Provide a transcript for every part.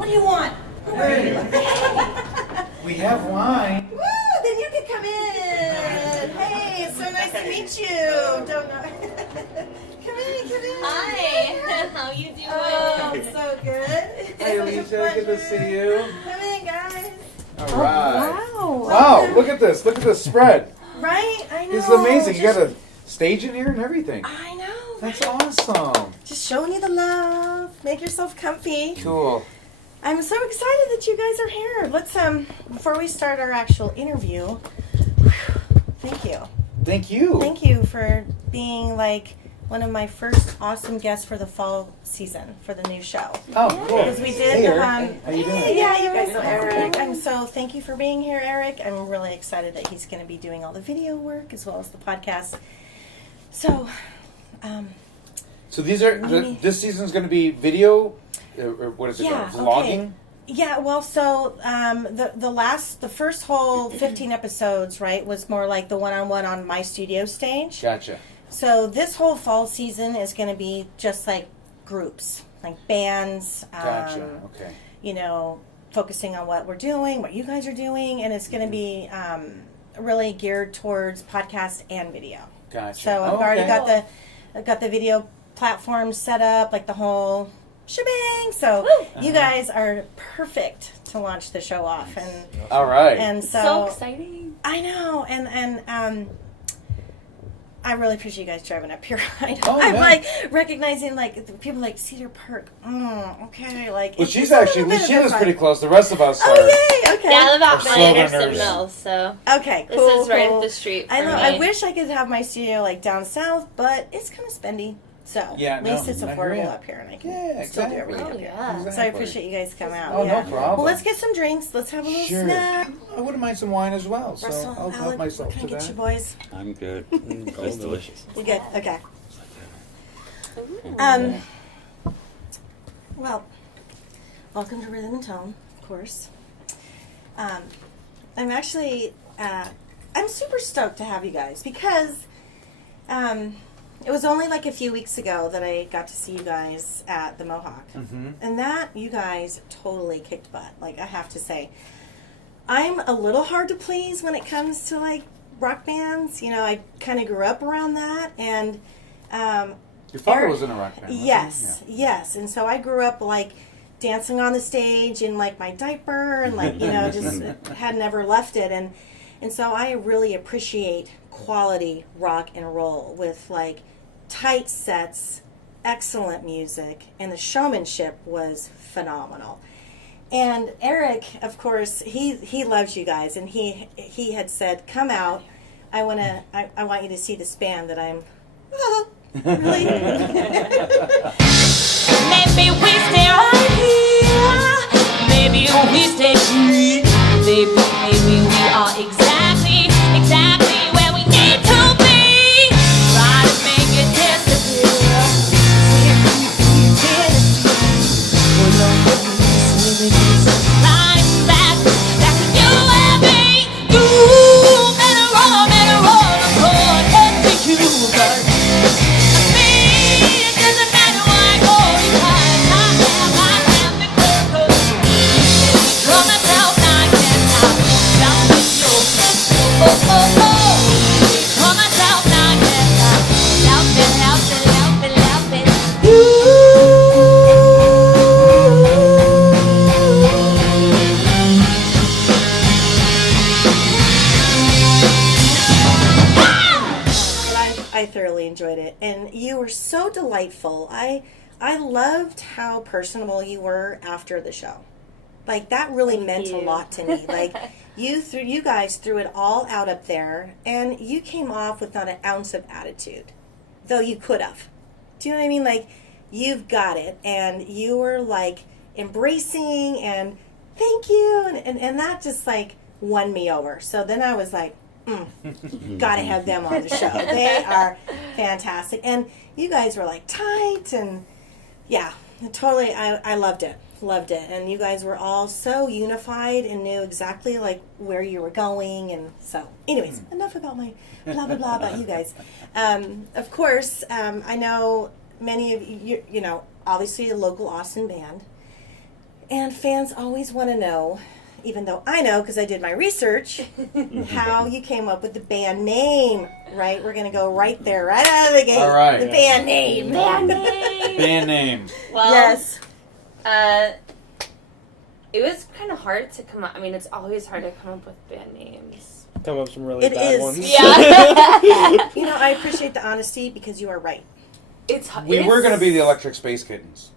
What do you want? Hey, we have wine. Woo! Then you can come in. Hey, it's so nice to meet you. Don't know. Come in. Hi. How you doing? Oh, so good. Hey, Alicia, good to see you. Come in, guys. All right. Wow. Wow, look at this. Look at this spread. Right? I know. This is amazing. You got a stage in here and everything. I know. That's awesome. Just showing you the love. Make yourself comfy. Cool. I'm so excited that you guys are here. Let's before we start our actual interview, thank you. Thank you. Thank you for being like one of my first awesome guests for the fall season for the new show. Oh, cool. Because we did. Hey, Eric. How you doing? Yeah, you guys know Eric. And so thank you for being here, Eric. I'm really excited that he's going to be doing all the video work as well as the podcast. So, So these are this season's going to be video, or what is it? Yeah, Vlogging. okay. Yeah, well, so the first whole 15 episodes, right, was more like the one-on-one on my studio stage. Gotcha. So this whole fall season is going to be just like groups, like bands. Gotcha. Okay. You know, focusing on what we're doing, what you guys are doing, and it's going to be really geared towards podcast and video. Gotcha. So I've already got the video platform set up, like the whole shebang. So you guys are perfect to launch the show off, and all right. And so exciting. I know, and I really appreciate you guys driving up here. I'm like recognizing like people like Cedar Park. Okay, like. Well, she's actually she lives pretty close. The rest of us are. Oh yay! Okay. Yeah, I live out by Anderson Southerners. Mills, so okay, cool. This is right cool. up the street. For I know. me. I wish I could have my studio like down south, but it's kind of spendy. So at least it's affordable up here, and I can still do everything up here. Yeah. So I appreciate you guys coming out. Oh, no problem. Well, let's get some drinks. Let's have a little snack. I wouldn't mind some wine as well, so Russell, I'll help Alec, myself what can to I get that. you boys? I'm good. It's delicious. You good? Okay. Well, welcome to Rhythm and Tone, of course. I'm actually, I'm super stoked to have you guys because it was only like a few weeks ago that I got to see you guys at the Mohawk. And that, you guys totally kicked butt, like I have to say. I'm a little hard to please when it comes to like rock bands. You know, I kind of grew up around that, and Your father was in a rock band, wasn't he? Yes, yes. And so I grew up like dancing on the stage in like my diaper and like, you know, just had never left it. And so I really appreciate quality rock and roll with like tight sets, excellent music, and the showmanship was phenomenal. And Eric, of course, he loves you guys, and he had said, "Come out. I want you to see this band that I'm." Really? Maybe we stay right here. Maybe we stay free. Maybe we are exactly where we need to be. Try to make it disappear. See if we can see. For long as we right back to you and me. You better roll according to you, girl. It doesn't matter why I go behind. I have the purpose. From myself, I can't stop. Down with you. From myself, I can't stop. Laughing. I thoroughly enjoyed it, and you were so delightful. I loved how personable you were after the show. Like that really meant a lot to me. Like you guys threw it all out up there, and you came off with not an ounce of attitude, though you could have. Do you know what I mean? Like you've got it, and you were like embracing and thank you, and that just like won me over. So then I was like, gotta have them on the show. They are fantastic. And you guys were like tight, and yeah, totally. I loved it. And you guys were all so unified and knew exactly like where you were going. And so anyways, enough about my blah blah blah about you guys. Of course, I know many of you, you know, obviously a local Austin band. And fans always want to know, even though I know because I did my research, how you came up with the band name, right? We're going to go right there, right out of the gate. All right. The band name. Band name. Band name. Well, Yes. It was kind of hard to come up. I mean, it's always hard to come up with band names. Come up with some really It bad is. ones. Yeah. You know, I appreciate the honesty because you are right. We were going to be the Electric Space Kittens.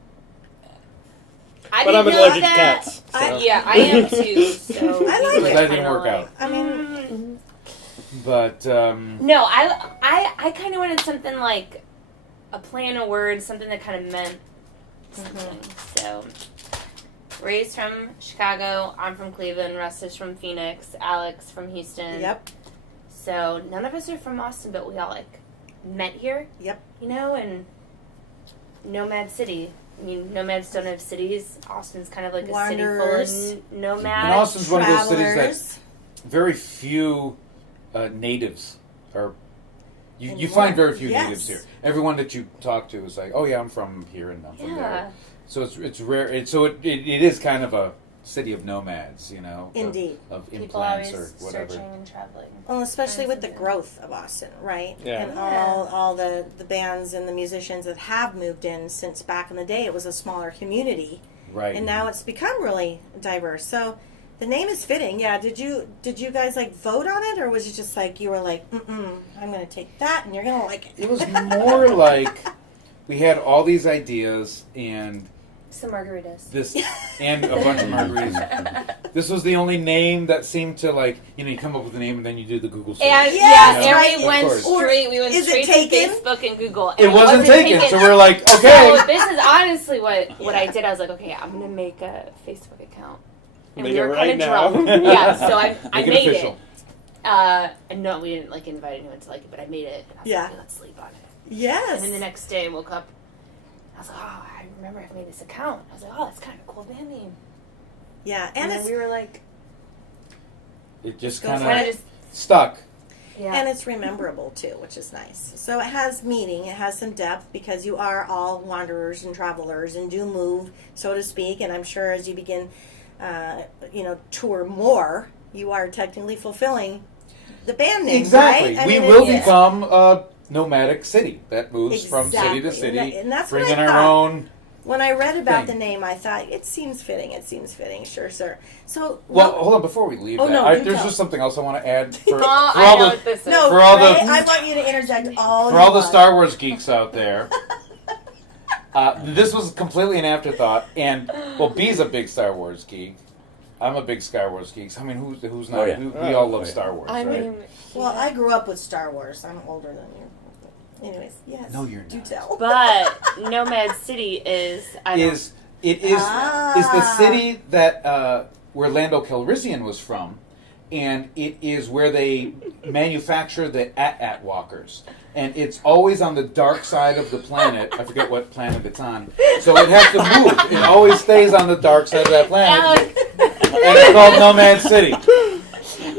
I But I'm didn't know allergic to that. cats. So. Yeah, I am too. So I like we it. were That didn't kinda work like- out. I mean, But, No, I kind of wanted something like a play on a word, something that kind of meant something. So, Ray's from Chicago, I'm from Cleveland, Russ is from Phoenix, Alex from Houston. yep. So, none of us are from Austin, but we all, like, met here. Yep. You know, and Nomad City. I mean, nomads don't have cities. Austin's kind of like a Wanderers. city full of nomads. and Austin's one of those cities that Travelers. very few natives are. You And find more. very few Yes. natives here. Everyone that you talk to is like, oh yeah, I'm from here and I'm from Yeah. there. So it's rare. It is kind of a city of nomads, you know. Indeed. Of People implants always or whatever. searching and traveling. Well, especially with the Yeah. growth of Austin, right? Yeah. And Yeah. all the bands and the musicians that have moved in since back in the day, it was a smaller community. Right. And now it's become really diverse. So the name is fitting. Yeah. Did you guys like vote on it, or was it just like you were like, I'm going to take that, and you're going to like it? It was more like we had all these ideas and Some margaritas. this and a bunch of margaritas. This was the only name that seemed to like you come up with a name and then you do the Google search. And Yes, and right. we Of went course. straight. We went Is it straight to taken? Facebook and Google. And It wasn't taken, so we're like, okay. So this is honestly what I did. I was like, okay, I'm gonna make a Facebook account. And Make we it were right kind of now. drunk. Yeah, so I Make it made official. it. And no, we didn't like invite anyone to like it, but I made it. And I was Yeah. like, okay, let's sleep on it. Yes. And then the next day I woke up. I was like, oh, I remember I made this account. I was like, oh, that's kind of a cool band name. Yeah, And and then it's we were like, It just Go kind for kind of of just stuck. yeah. and it's rememberable too, which is nice. So it has meaning, it has some depth because you are all wanderers and travelers and do move, so to speak. And I'm sure as you begin, tour more, you are technically fulfilling the band name, Exactly. right? I We mean, will it's- become a nomadic city that moves from city to Exactly. city, And that's what bringing I our thought. own. When I read about thing. the name, I thought it seems fitting. Sure, sir. So Well, hold on. Before we leave, Oh, that, no, do there's tell. just something else I want to add for, oh, for I all know the what this is. no, for all the- Ray, I want you to interject all. for you all the want. Star Wars geeks out there. This was completely an afterthought, and well, B's a big Star Wars geek. I'm a big Star Wars geek. I mean, who's not? Oh, yeah. We all love Star Wars, I right? mean, Well, I grew up with Star Wars. I'm older than you. Anyways, yes. No, you're Do not. tell. but Nomad City is Is the city that where Lando Calrissian was from, and it is where they manufacture the at walkers, and it's always on the dark side of the planet. I forget what planet it's on, so it has to move. It always stays on the dark side of that planet, and it's called Nomad City.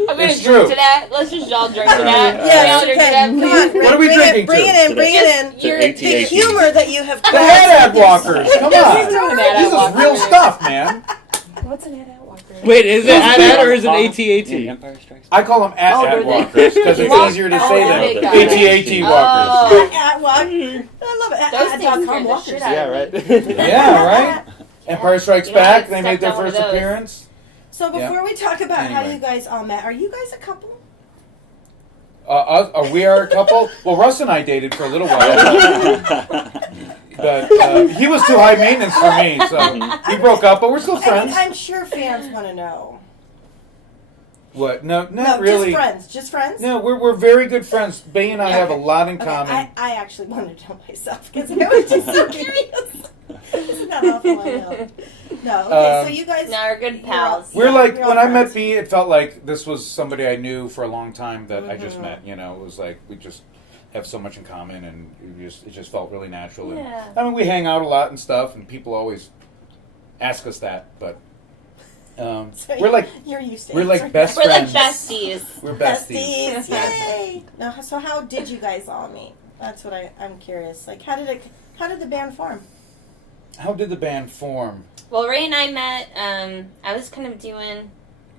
I'm gonna It's drink true. to that. Let's just all drink to that. Yes, We all drink to okay. that, Come please. on, Ray, What are we bring drinking it, bring to? it in, bring it in. You're AT-AT. The humor that you have The crafted. at walkers, come on! doing This is real stuff, man. What's an ad walker? Wait, is it AT-AT or is it AT-AT? Empire Strikes I call them at they're walkers because it's Walk- easier to oh, say they than got AT-AT walkers. Oh. At walk. I love it. Those things At.com scared the walkers. shit out Yeah, of me. right. Yeah, right? Empire Strikes You know, Back, I they made their stepped on one first of those. appearance. So before we talk about how Anyway. you guys all met, are you guys a couple? We are a couple. Well, Russ and I dated for a little while. But he was too high maintenance for me, so he broke up, but we're still friends. I'm sure fans want to know. What? No, No, not really. just friends. Just friends? No, we're very good friends. Bay and I have a lot in Okay, common. I actually wanted to know myself because I was just so curious. Isn't that awful? I know. No, okay, so you guys. No, we're good you're all- pals. We're yeah, like, you're all when I met friends. B, it felt like this was somebody I knew for a long time that I just Mhm. met. You know, it was like we just have so much in common, and it just felt really natural. And, Yeah. I mean, we hang out a lot and stuff, and people always ask us that, but So we're like you're used to we're like answering best We're like friends. besties. We're besties. besties. Yay! Now, so how did you guys all meet? That's what I'm curious. Like, how did the band form? how did the band form? Well, Ray and I met. I was kind of doing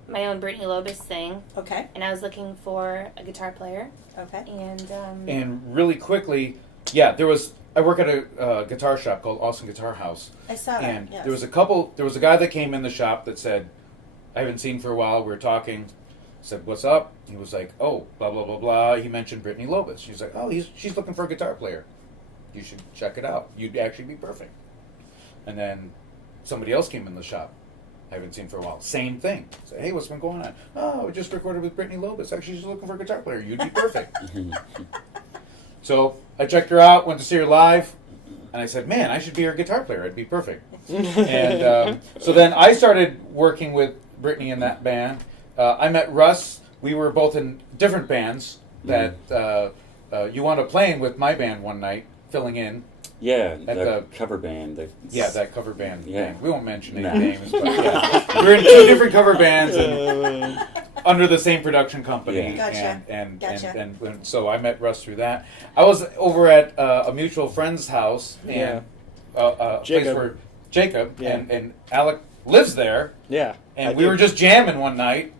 my own Brittany Lobis thing, Okay. and I was looking for a guitar player. Okay. And really quickly, I work at a guitar shop called Austin Guitar House. I saw that. And yes. there was a guy that came in the shop that said, I haven't seen for a while, we were talking, said, what's up? He was like, oh, blah, blah, blah, blah. He mentioned Brittany Lobis. She's like, oh, she's looking for a guitar player. You should check it out. You'd actually be perfect. And then somebody else came in the shop. I haven't seen for a while. Same thing. Say, hey, what's been going on? Oh, I just recorded with Brittany Lobis. Actually, she's looking for a guitar player. You'd be perfect. So I checked her out, went to see her live, and I said, man, I should be her guitar player. I'd be perfect. And so then I started working with Brittany in that band. I met Russ. We were both in different bands that you wound up playing with my band one night, filling in. Yeah, At the cover band. That cover band Yeah. thing. We won't mention any No. names, but yeah. We were in two different cover bands and under the same production company. Yeah. Gotcha. And so I met Russ through that. I was over at a mutual friend's house, and a place Jacob. where Jacob Yeah. and Alec lives there, Yeah. and we were just jamming one night.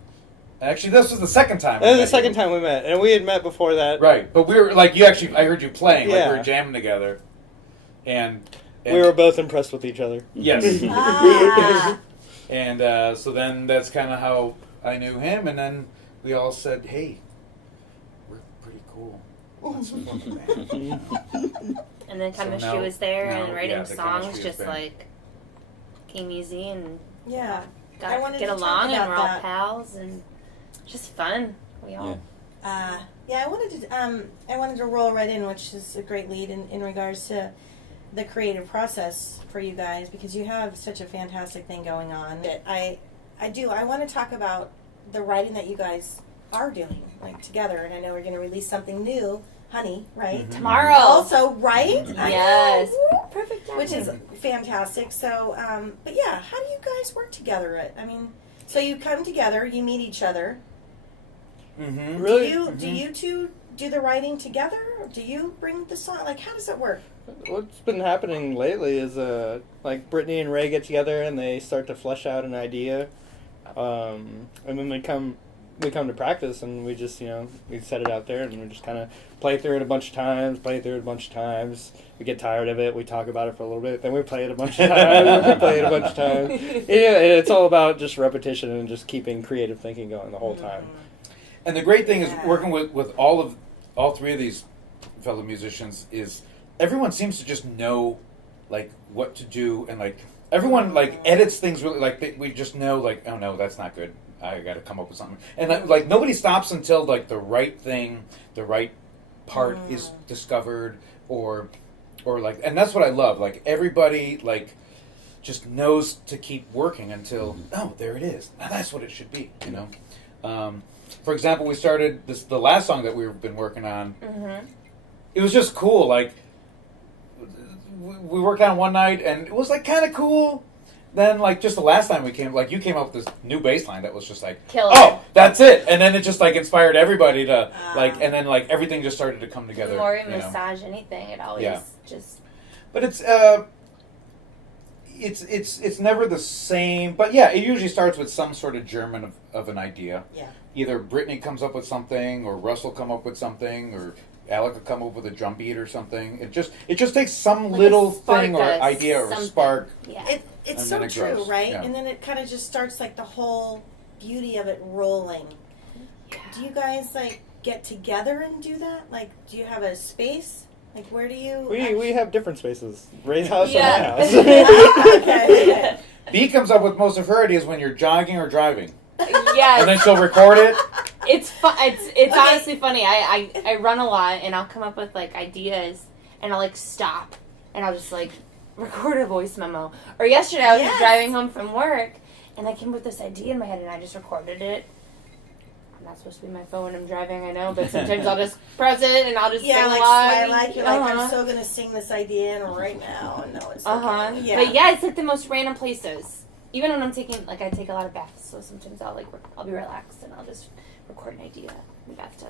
Actually, this was the second time. That was the second time we met, and we had met before that. Right, but we were like, I heard you playing, like Yeah. we were jamming together, and We were both impressed with each other. yes. Ah. And so then that's kind of how I knew him, and then we all said, hey, we're pretty cool. Let's form a band. And then So chemistry now- was there, now, and writing the songs chemistry just has been- like came easy, and Yeah. I got wanted get to talk along, and about we're all that. pals, and just fun. We all. Yeah, I wanted to roll right in, which is a great lead in regards to the creative process for you guys, because you have such a fantastic thing going on. I want to talk about the writing that you guys are doing, like together, and I know we're going to release something new, Honey, right? Tomorrow. Also, right? I Yes. know. Perfect timing. Which is fantastic. So, but yeah, how do you guys work together? I mean, so you come together, you meet each other. Mm-hmm. Really? Do you two do the writing together? Or do you bring the song? Like, how does it work? What's been happening lately is like Brittany and Ray get together and they start to flesh out an idea, and then we come to practice and we just we set it out there and we just kind of play through it a bunch of times. We get tired of it. We talk about it for a little bit. Then we play it a bunch of times. We play it a bunch of times. Yeah, and it's all about just repetition and just keeping creative thinking going the whole time. And the great thing is working with all three of these fellow musicians is everyone seems to just know like what to do, and like everyone like edits things really like we just know like, oh no, that's not good. I got to come up with something, and like nobody stops until like the right thing, the right part is discovered, or like, and that's what I love. Like everybody like just knows to keep working until there it is. Now that's what it should be, you know. For example, we started the last song that we've been working on. Mm-hmm. It was just cool. Like we worked on it one night, and it was like kind of cool. Then, like just the last time we came, like you came up with this new bass line that was just like, Killer. oh, that's it. And then it just like inspired everybody to like, and then like everything just started to come together. The more you you know. massage anything, it always just. But it's never the same. But yeah, it usually starts with some sort of germ of an idea. Yeah. Either Brittany comes up with something, or Russ will come up with something, or Alec will come up with a drum beat or something. It just takes some Like little a spark thing or us, idea or a something. spark. Yeah. It's And so then it true, grows, right? yeah. And then it kind of just starts like the whole beauty of it rolling. Do you guys like get together and do that? Like, do you have a space? Like, where do you? We have different spaces. Ray's house Yeah. and my house. Okay. B comes up with most of her ideas when you're jogging or driving, Yes. and then she'll record it. It's fun. It's Okay. honestly funny. I run a lot, and I'll come up with like ideas, and I'll like stop, and I'll just like record a voice memo. Or yesterday, I was Yes. driving home from work, and I came up with this idea in my head, and I just recorded it. I'm not supposed to be my phone when I'm driving, I know, but sometimes I'll just press it, and I'll just Yeah, sing like along. I like you're like I'm Uh-huh. so gonna sing this idea in right now, and no, it's Uh-huh. okay. Yeah. But yeah, it's like the most random places. Even when I'm taking, like, I take a lot of baths, so sometimes I'll be relaxed and I'll just record an idea in the bathtub.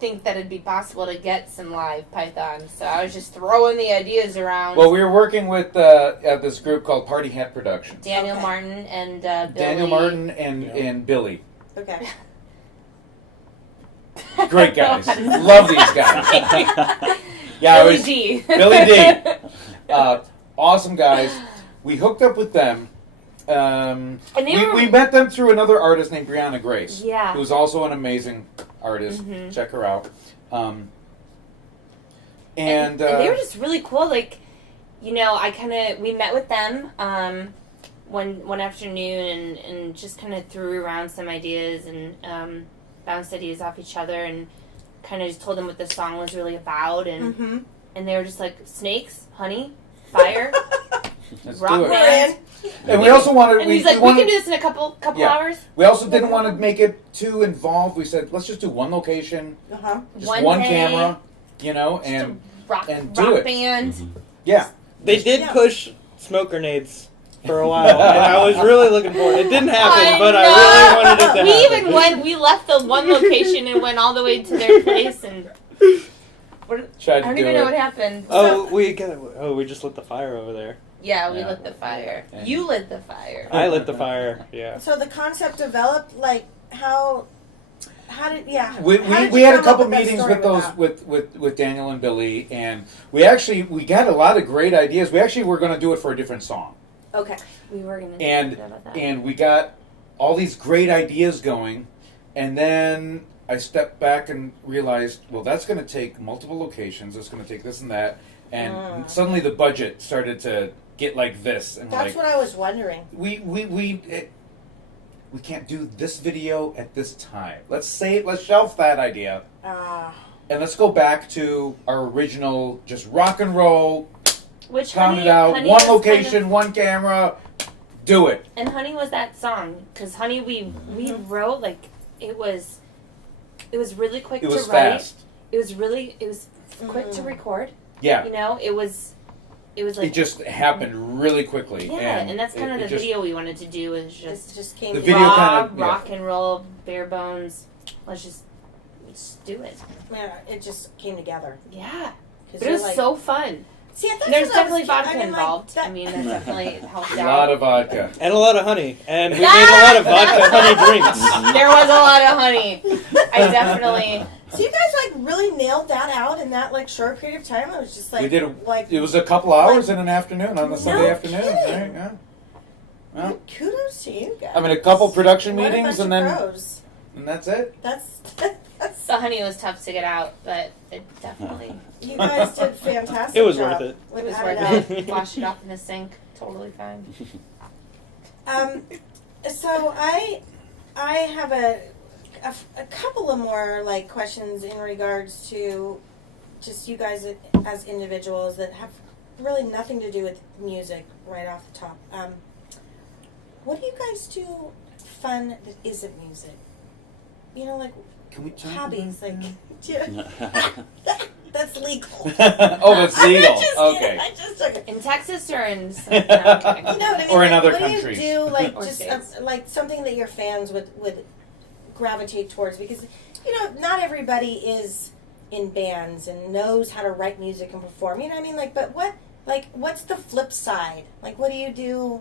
think that it'd be possible to get some live pythons. So I was just throwing the ideas around. Well, we were working with this group called Party Hat Productions. Daniel Okay. Martin and Billy. Daniel Martin and Billy. Okay. Great guys. Love these guys. Yeah, Billy it was D. Billy D. Awesome guys. We hooked up with them. And they were, We met them through another artist named Brianna Grace, Yeah. who's also an amazing artist. Mhm. Check her out. and they were just really cool. Like, we met with them one afternoon and just kind of threw around some ideas and bounced ideas off each other and kind of just told them what the song was really about and they were just like, snakes, honey, fire, Let's rock do it. band. And we also wanted. And he's like, we can do this in a couple Yeah. hours. We also didn't want to make it too involved. We said, let's just do one location, just one day, camera, and and do rock it. band. yeah. They did Yeah. push smoke grenades for a while, and I was really looking forward. It didn't happen, but know. I really wanted it to We happen. even went. We left the one location and went all the way to their place and. Tried I to don't do even it. know what happened. We just lit the fire over there. Yeah, we Yeah. lit the fire. And- You lit the fire. I lit the fire. Yeah. So the concept developed, like, how did, how We did we you had a come couple up with that meetings story with those that? with Daniel and Billy, and we got a lot of great ideas. We actually were going to do it for a different song, Okay. We were gonna and do about that. and we got all these great ideas going, and then I stepped back and realized, well, that's going to take multiple locations. It's going to take this and that, and suddenly the budget started to get like this, and That's what I was wondering. we can't do this video at this time. Let's shelf that idea. And let's go back to our original, just rock and roll, Which count Honey, it out, Honey one was location, kind of- one camera, do it. and Honey was that song because Honey we wrote like it was really quick It was to write. fast. It was quick to record. Yeah. It was like It just happened really quickly. yeah, and that's kind of the just- video we wanted to do is It just just came The together. video raw, kinda- yeah. rock and roll, bare bones. Let's just do it. Man, it just came together. Yeah, 'Cause but it you're was like, so fun. See, that's There's what I was definitely vodka I mean, like, involved. that- I mean, that definitely helped A out. lot of vodka. And a lot of honey. And we made a lot of vodka honey drinks. There was a lot of honey. I definitely. So you guys like really nailed that out in that like short period of time. It was just like We did it was a couple hours in an afternoon on a Sunday afternoon. kidding. Right? Yeah. Well, kudos to you guys. I mean, a couple production What a meetings bunch and of then pros. that's it. That's The honey was tough to get out, but it definitely you guys did fantastic. It was job worth it. with it was that worth out. it. Wash it off in the sink, totally fine. So I have a couple of more like questions in regards to just you guys as individuals that have really nothing to do with music right off the top. What do you guys do fun that isn't music? Like Can we talk hobbies, about like that's legal. Oh, that's legal. I'm just Okay. kidding. I just took it. In Texas or in some, no, I'm kidding. You know what I mean? Or in Like, other what countries. do you do, like, Or just states. like something that your fans would gravitate towards? Because not everybody is in bands and knows how to write music and perform. You know what I mean? Like, but what's the flip side? Like, what do you do?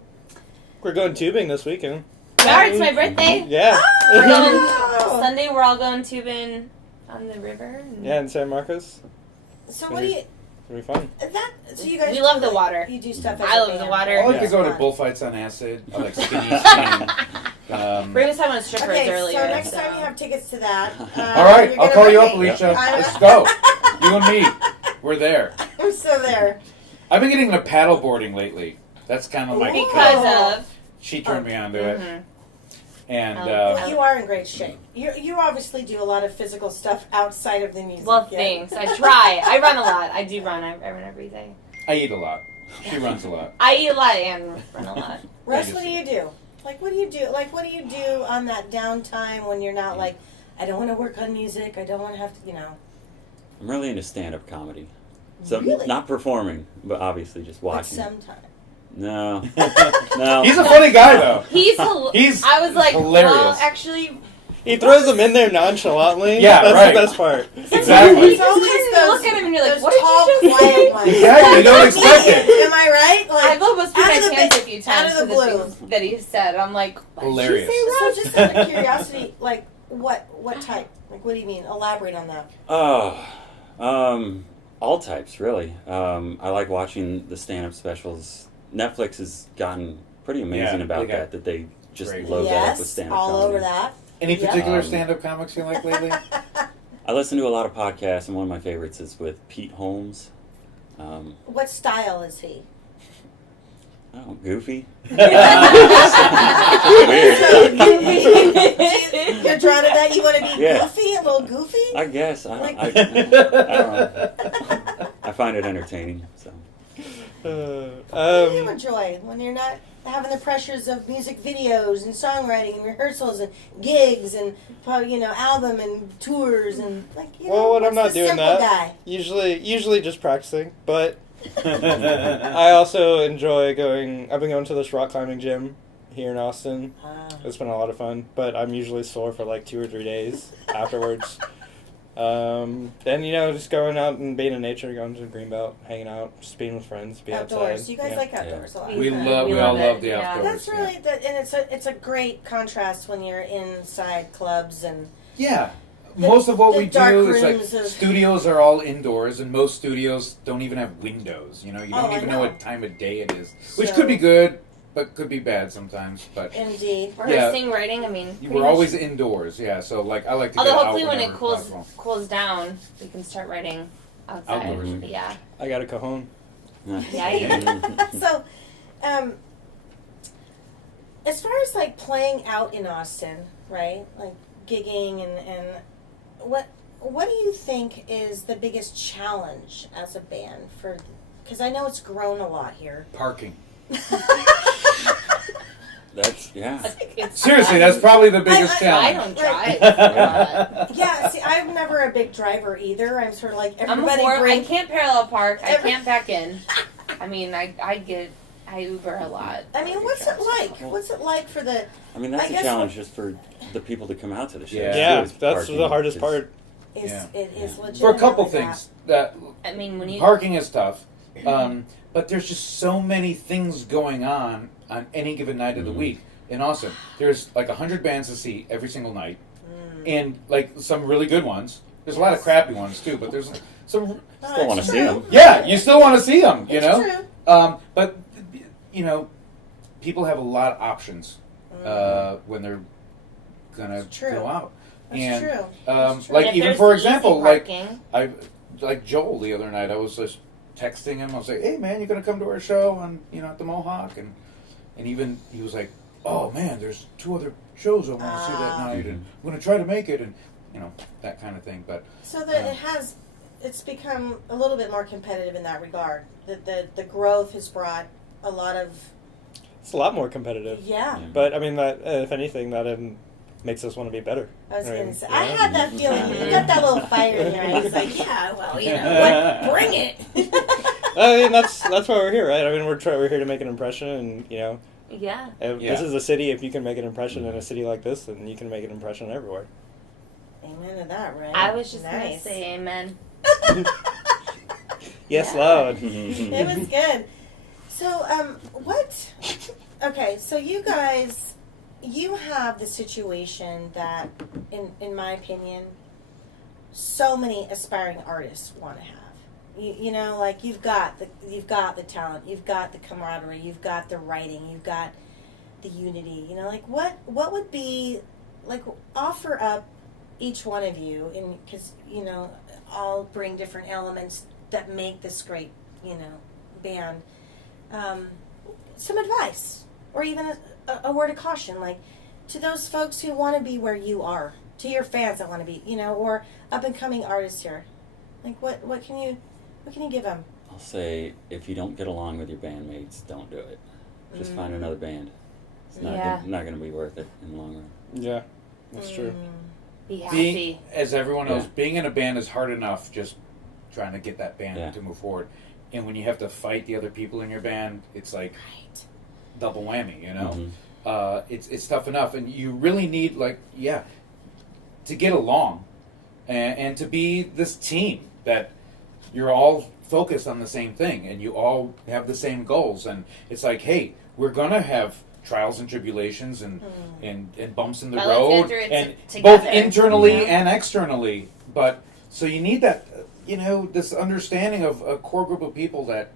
We're going tubing this weekend. Alright, it's my birthday. Yeah. We're going Oh! Sunday. We're all going tubing on the river. and- Yeah, in San Marcos. So what do you? It'll be fun. So you guys? We love the like, water. You do stuff. As I a love the band. water. I like to Yeah. go to bullfights on acid. I like skinny skin. Bring us time on strippers Okay, earlier. so next time you have tickets to that. All right, you're I'll gonna call you bring up, me. Alicia. I'm- Let's go. You and me. We're there. I'm so there. I've been getting into paddle boarding lately. That's kind of like because of. she turned me on to it, Mhm. and Well, you are in great shape. You obviously do a lot of physical stuff outside of the music. Well, yeah. thanks. I try. I run a lot. I do run. I run every day. I eat a lot. She runs a lot. I eat a lot and run a lot. Russ, what do you do? Like, what do you do? Like, what do you do on that downtime when you're not like, I don't want to work on music. I don't want to have to, I'm really into stand-up comedy. So Really? not performing, but obviously just But watching. sometimes. No. No. He's a funny guy though. He's He's I was like, hilarious. well, actually, He throws them in there nonchalantly. Yeah, That's right. the best part. Exactly. It's always You those, look at him and you're like, those what did tall, you just quiet say? ones. Exactly, you don't expect it. Am I right? Like, I've almost put out my of the pants bit- a few out times of the for blue. the things that he said. I'm like, what Hilarious. did you say, So Rob? just out of curiosity, like, what type? Like, what do you mean? Elaborate on that. All types, really. I like watching the stand-up specials. Netflix has gotten pretty amazing Yeah, about they got that they just great. load that up with Yes, stand-up all comedy. over that. Any Yep. particular stand-up comics you like lately? I listen to a lot of podcasts, and one of my favorites is with Pete Holmes. What style is he? Oh, goofy. So, Weird. you're drawn to that? You want to be Yeah. goofy, a little goofy? I guess. I don't know. I find it entertaining. So. What do you enjoy when you're not having the pressures of music videos and songwriting and rehearsals and gigs and album and tours and Well, when I'm what's not the doing simple that, guy? usually just practicing. But I also enjoy going. I've been going to this rock climbing gym here in Austin. It's been a lot of fun, but I'm usually sore for like 2 or 3 days afterwards. Then just going out and being in nature, going to the Greenbelt, hanging out, just being with friends, be Outdoors. outside. You guys Yeah. like outdoors a lot. We We all love love it, the yeah. outdoors. That's really and it's a great contrast when you're inside clubs and Yeah. Most of what the we dark do is rooms like of- studios are all indoors, and most studios don't even have windows. You Oh, don't I even know. know what time of day it is, which So- could be good, but could be bad sometimes. But indeed. Rehearsing, writing, I mean. pretty we're much- always indoors. Yeah, so I like to Although get hopefully out when it whenever cools possible. cools down, we can start writing outside. Outdoors. But yeah. I got a cajon. Yeah, you So, as far as like playing out in Austin, right? Like gigging and what do you think is the biggest challenge as a band for? Because I know it's grown a lot here. Parking. That's, yeah. Seriously, that's probably the biggest I challenge. I don't drive. Yeah, see, I'm never a big driver either. I'm sort of like I'm everybody I bring. can't parallel park. I Every- can't back in. I mean, I Uber a lot. I mean, what's it like? What's it like for the? I mean, that's I a guess- challenge just for the people to come out to the show. Yeah. Yeah, Is that's parking, the hardest 'cause- part. It is legit. For a couple things, I mean, when you parking is tough, but there's just so many things going on any given night of the week in Austin. There's like 100 bands to see every single night, and like some really good ones. There's a lot of crappy ones too, but there's some. Still want to see them. Yeah, you still want to see them, you It's know. true. But people have a lot of options when they're gonna It's true. go out. That's And, true. And Like if even there's for easy example, parking, like Joel the other night, I was just texting him. I was like, "Hey man, you gonna come to our show on at the Mohawk?" And even he was like, "Oh man, there's 2 other shows I want to see that night, and I'm gonna try to make it," and that kind of thing. But So that it's become a little bit more competitive in that regard. The growth has brought a lot of It's a lot more competitive. yeah. But I mean, that if anything, that makes us want to be better. I was mean, gonna say I yeah. had that feeling. You got that little fire in your eyes. Like yeah, well, what? Bring it. I mean, that's why we're here, right? I mean, we're here to make an impression, and yeah. if this is a city. If you can make an impression in a city like this, then you can make an impression everywhere. Amen to that, right? I was just gonna nice. say amen. Yes, Yeah. loud. It was good. So, what? Okay, so you guys, you have the situation that, in my opinion, so many aspiring artists want to have. Like you've got the talent, you've got the camaraderie, you've got the writing, you've got the unity. Like what would be like offer up each one of you, and because all bring different elements that make this great band. Some advice, or even a word of caution, like to those folks who want to be where you are, to your fans that want to be, or up and coming artists here. Like what can you give them? I'll say, if you don't get along with your bandmates, don't do it. Just find another band. It's not going to be worth it in the long run. Yeah, that's true. Be happy. as everyone knows, Yeah. being in a band is hard enough. Just trying to get that band Yeah. to move forward, and when you have to fight the other people in your band, it's like double whammy. Mhm. It's tough enough, and you really need to get along and to be this team that you're all focused on the same thing and you all have the same goals. And it's like, hey, we're going to have trials and tribulations and bumps in the But let's road, get through it and together. both internally Yeah. and externally. But so you need that, this understanding of a core group of people that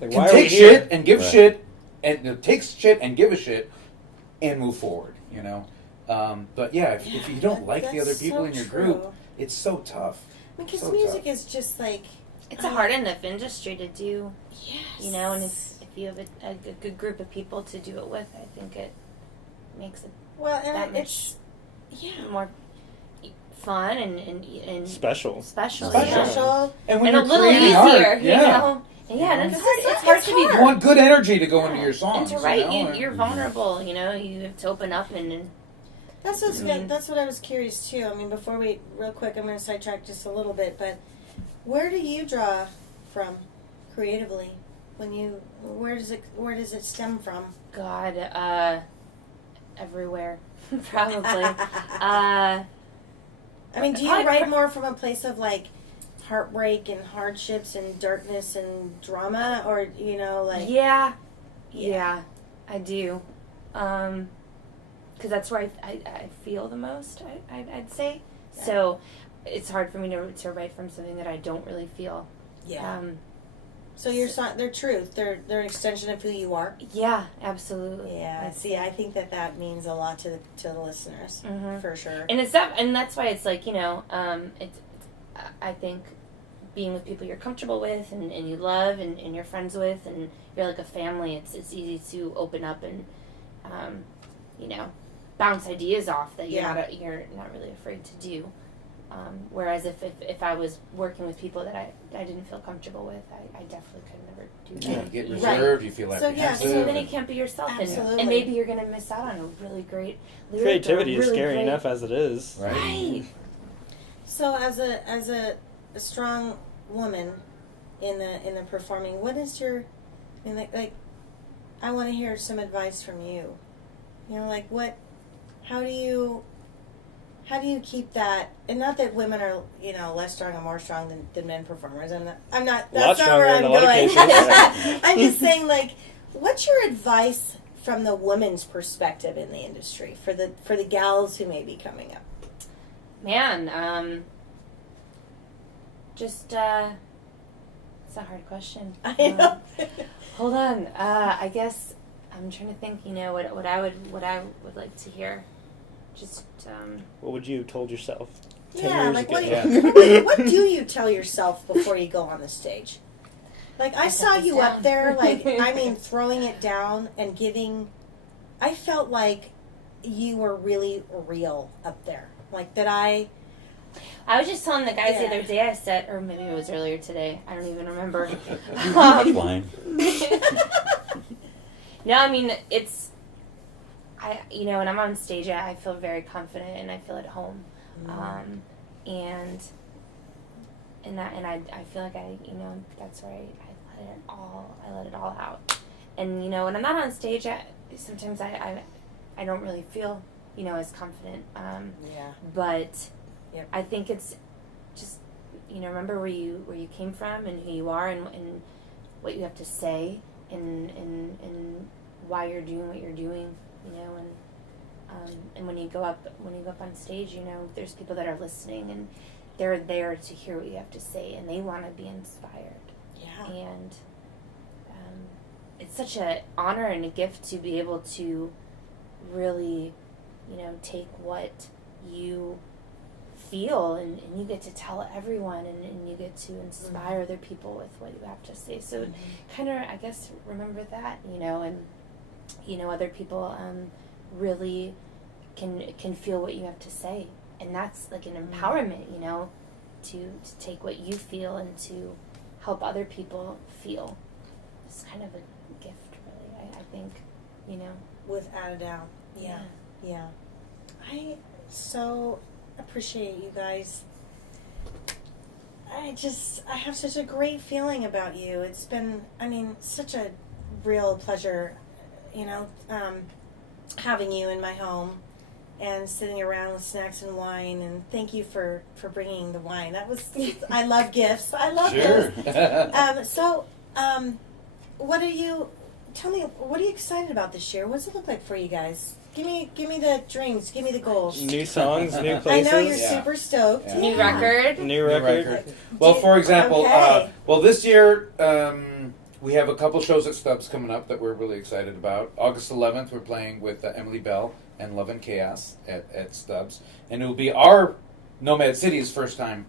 Like, can why are we take here? shit and give Right. shit, and take shit and give a shit, and move forward. But yeah, if you don't like the other That's people so in your true. group, it's so tough. Because So music tough. is just like It's a hard enough industry to do, yes. and if you have a good group of people to do it with, I think it makes it well, that and much it's more fun and Special. special. special. And when And a you're little creating easier, art, you yeah. know? And yeah, and it's hard to be You want good energy to go into your and songs. to write, and- you're vulnerable. You have to open up and That's what's I mean- good. That's what I was curious too. I mean, before we real quick, I'm going to sidetrack just a little bit, but where do you draw from creatively? Where does it stem from? God, everywhere, probably. I mean, do you Probably write more from a place of like heartbreak and hardships and darkness and drama, or like Yeah, I do. Because that's where I feel the most, I'd say. Yeah. So it's hard for me to write from something that I don't really feel. yeah. So your song, they're truth. They're an extension of who you are. Yeah, absolutely. Yeah. See, I think that means a lot to the listeners Mhm. for sure. And and that's why it's like, it's I think being with people you're comfortable with and you love and you're friends with and you're like a family, it's easy to open up and bounce ideas off that you're not really afraid to do. Whereas if I was working with people that I didn't feel comfortable with, I definitely could never do Yeah, that. you get Right. reserved, you feel So, yeah, apprehensive. And so then you can't be yourself, Absolutely. and maybe you're gonna miss out on a really great lyric or Creativity a is really scary great- enough as it is. Right. Right. So as a strong woman in the performing, what is your, I mean, like I want to hear some advice from you. Like how do you keep that, and not that women are less strong or more strong than men performers. I'm not that's not where I'm in a lot of going. cases. I'm just saying, like, what's your advice from the woman's perspective in the industry for the gals who may be coming up? Man, just it's a hard question. I know. Hold on. I guess I'm trying to think. What I would like to hear. Just What would you have told yourself 10 Yeah, years like ago? what do you tell yourself before you go on the stage? Like I saw you up there, like throwing it down and giving. I felt like you were really real up there, like that. I was just telling the guys the Yeah. other day I said, or maybe it was earlier today. I don't even remember. Much wine. No, I mean it's. When I'm on stage, I feel very confident and I feel at home, and I feel like that's where I let it all out, and when I'm not on stage, sometimes I don't really feel as confident, but Yep. I think it's just remember where you came from and who you are and what you have to say and why you're doing what you're doing. And when you go up on stage, there's people that are listening and they're there to hear what you have to say and they want to be inspired. yeah. And it's such an honor and a gift to be able to really, take what you feel and you get to tell everyone and you get to inspire other people with what you have to say. So kind of, I guess, remember that, and other people really can feel what you have to say, and that's like an empowerment, to take what you feel and to help other people feel. It's kind of a gift, really. I think, Without a doubt. Yeah. I so appreciate you guys. I have such a great feeling about you. It's been, such a real pleasure, having you in my home and sitting around with snacks and wine. And thank you for bringing the wine. That was I love gifts. I love Sure. gifts. What are you? Tell me, what are you excited about this year? What's it look like for you guys? Give me the dreams. Give me the goals. New songs, new I places. know you're Yeah. super stoked. Yeah. New record. New record. Well, for example, Okay. this year we have a couple shows at Stubbs coming up that we're really excited about. August 11th, we're playing with Emily Bell and Love and Chaos at Stubbs, and it will be our Nomad City's first time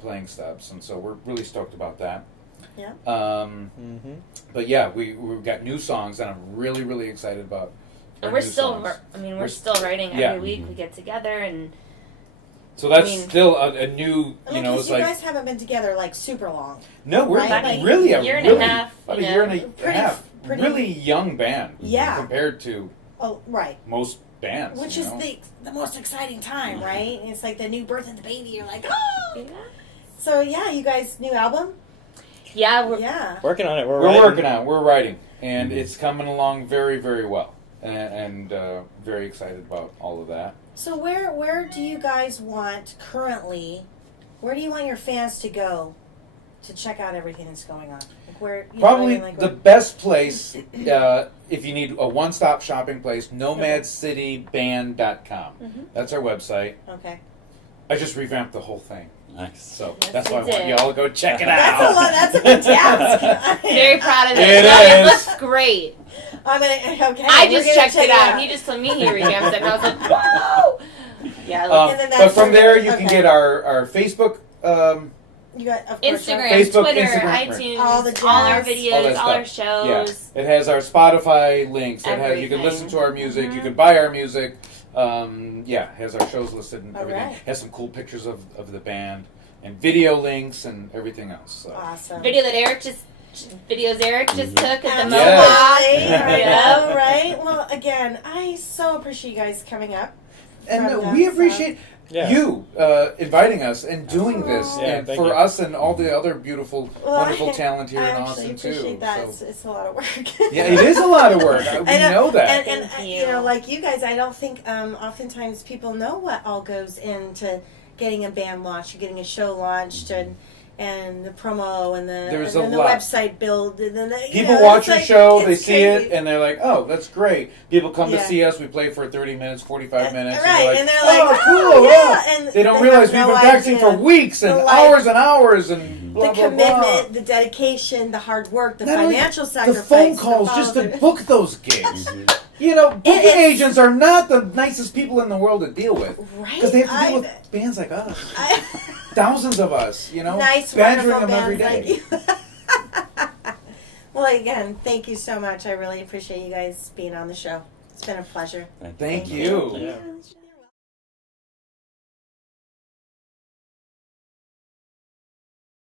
playing Stubbs, and so we're really stoked about that. Yeah. But yeah, we've got new songs, and I'm really, really excited about. And our we're new still, songs. we're still writing every Yeah. week. We get together and So that's I mean- still a new, I mean, you know, 'cause it's you like guys haven't been together like super long. no, we're right? Like, really year and a half, about a you year know. and a Pretty- half, pretty- really young band, Yeah. compared to Oh, right. most bands, Which you is know? the most exciting time, right? It's like the new birth of the baby. You're like, oh. yeah, So yeah, you guys, new album. we're Yeah. Working on it. We're writing. working on it. We're writing, and it's coming along very, very well, and very excited about all of that. So where do you guys want currently? Where do you want your fans to go to check out everything that's going on? Like where? You know what I Probably mean? Like the where- best place, if you need a one-stop shopping place, nomadcityband.com. Mhm. That's our website. Okay. I just revamped the whole thing, Nice. so Yes, that's you why I want did. you all to go check it That's a out. lot. That's a good task. very proud of it. It No, is. It looks great. I'm gonna. Okay. I we're just gonna checked check it out. He just told me he revamped it, and I was like, whoa. Yeah, look, And then But that's from where- there, you can okay. get our Facebook. You got of course, Instagram, Facebook, Twitter, Instagram, iTunes, all all, the our jazz. All videos, that all our stuff. Yeah, shows. it has our Spotify links. It has, you can Everything. listen to our music. You Mhm. can buy our music. Yeah, it has our shows listed and All everything. right. Has some cool pictures of the band and video links and everything else. So. Awesome. Videos Eric just took at the Absolutely. Nomad. I Yeah. know, right? Well, again, I so appreciate you guys coming up. And From we that, appreciate Yeah. you inviting us and doing this, Aw. Yeah, and thank for you. us and all the other beautiful, Well, wonderful talent here I in actually Austin appreciate too. that. So. It's a lot of work. Yeah, it is a lot of work. We I know that. And Thank you you. know, like you guys, I don't think oftentimes people know what all goes into getting a band launched, getting a show launched, and the promo and There's and a the lot. website build. And then People watch it's your like- show, they it's see it, crazy. and they're like, "Oh, that's great." People come Yeah. to see us. We play for 30 minutes, 45 minutes. Right, And and they're they're like, like, "Oh, "Oh, cool!" yeah," and they don't they realize have we've no been practicing idea. for weeks and The life- hours and hours and blah The blah commitment, blah. the dedication, the hard work, the Not only financial the sacrifice, phone calls just to follow-through. book those gigs. You know, booking it's- agents are not the nicest people in the world to deal with Right? because they have to deal I- with bands like us, I- thousands of us. You know, nice, badgering wonderful them every bands day. like you. Well, again, thank you so much. I really appreciate you guys being on the show. It's been a pleasure. Thank you. Yeah.